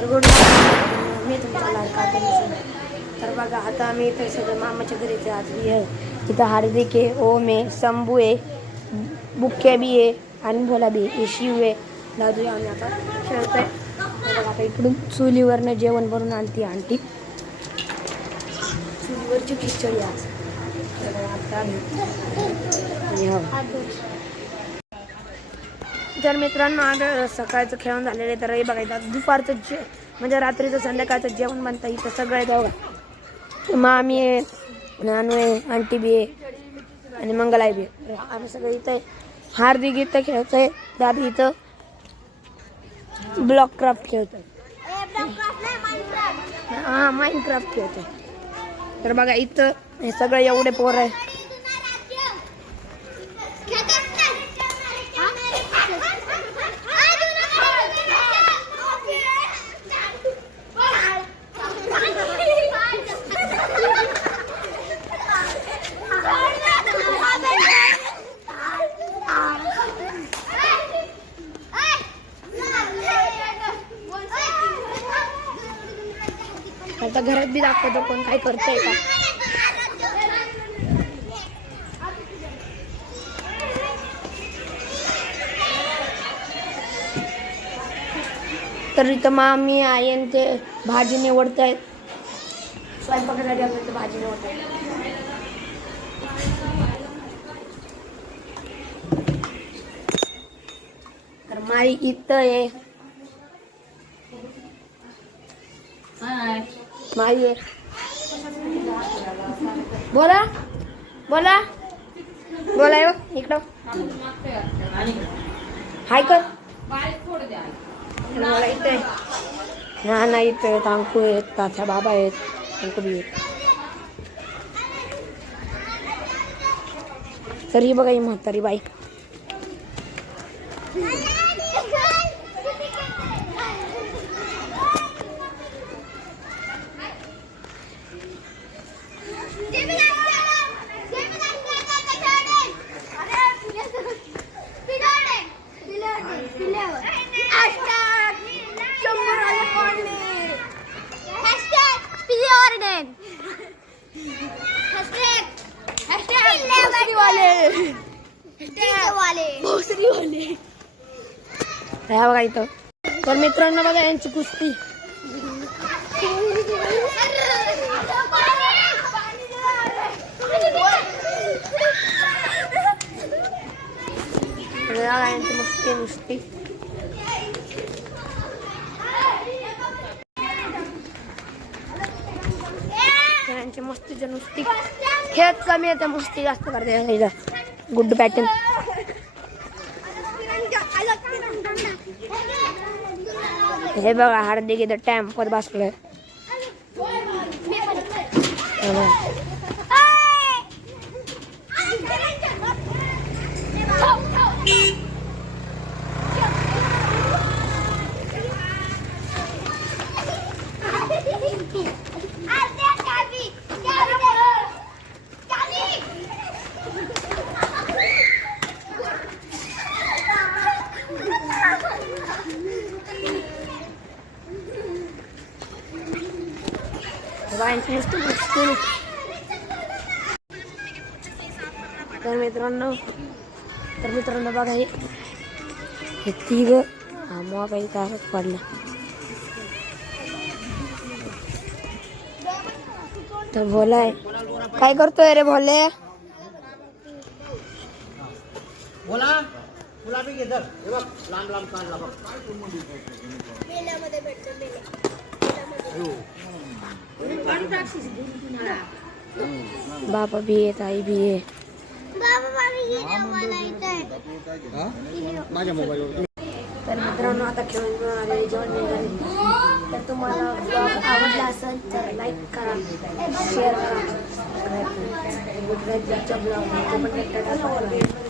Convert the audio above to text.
तर good morning, मी तुमचा लाडका टेन्शन. तर बघा आता आम्ही इथं सगळं मामाच्या घरीचे आज बी आहे. इथं हार्दिक आहे, ओम आहे, शंभू आहे, बुक्या बी आहे आणि भोला बी आहे, शिव आहे, दादू आम्ही आता खेळतोय. बघा आता इकडून चुलीवरनं जेवण बनवून आणते आंटी, चुलीवरची खिचडी आज. तर मित्रांनो आज सकाळचं खेळून झालेलं आहे. तर हे बघायचं दुपारचं म्हणजे रात्रीचं संध्याकाळचं जेवण बनतं इथं सगळं बघा. मामी आहे, नानू आहे, आंटी बी आहे आणि मंगलाई बी आहे. आम्ही सगळं इथं आहे. हार्दिक इथं खेळतोय, दादी इथं ब्लॉक क्राफ्ट खेळतोय. हां माइनक्राफ्ट खेळतोय. तर बघा इथं हे सगळं एवढे पोर आहे. आता घरात बी दाखवतो कोण काय करतोय का. तर इथं मामी आई आणि ते भाजी निवडत आहेत. स्वयंपाकासाठी आपल्याला ते भाजी निवडत आहेत. तर माई इथं आहे, माई आहे. बोला बोला बोला येऊ इकडं हाय कर. मला इथं आहे नाना इथं आहेत, अंकू आहेत, तात्या बाबा आहेत, अंकू बी आहेत. तर ही बघा ही म्हातारी बाई. ह्या बघा इथं. तर मित्रांनो बघा यांची कुस्ती. यांची मस्ती नुसती. यांची मस्तीच्या नुसती. खेळत कमी आहे, मस्ती जास्त करते. Good pattern. हे बघा हार्दिक इथं टॅम्पवर बसलोय. तर मित्रांनो बघा हे तिघ मोबाईल तासच पडला. तर भोलाय काय करतोय रे भोले. बोला गुलाबी घे तर हे बघ लांब लांब काढला बघ. मेल्यामध्ये भेटतो बाबा भी आहे, आई भी आहे. माझ्या मोबाईलवर. तर मित्रांनो आता खेळून आले, जेवण निघाले. तर तुम्हाला ब्लॉग आवडला असेल तर लाईक करा, शेअर करा, सबस्क्राईब करा. ब्लॉग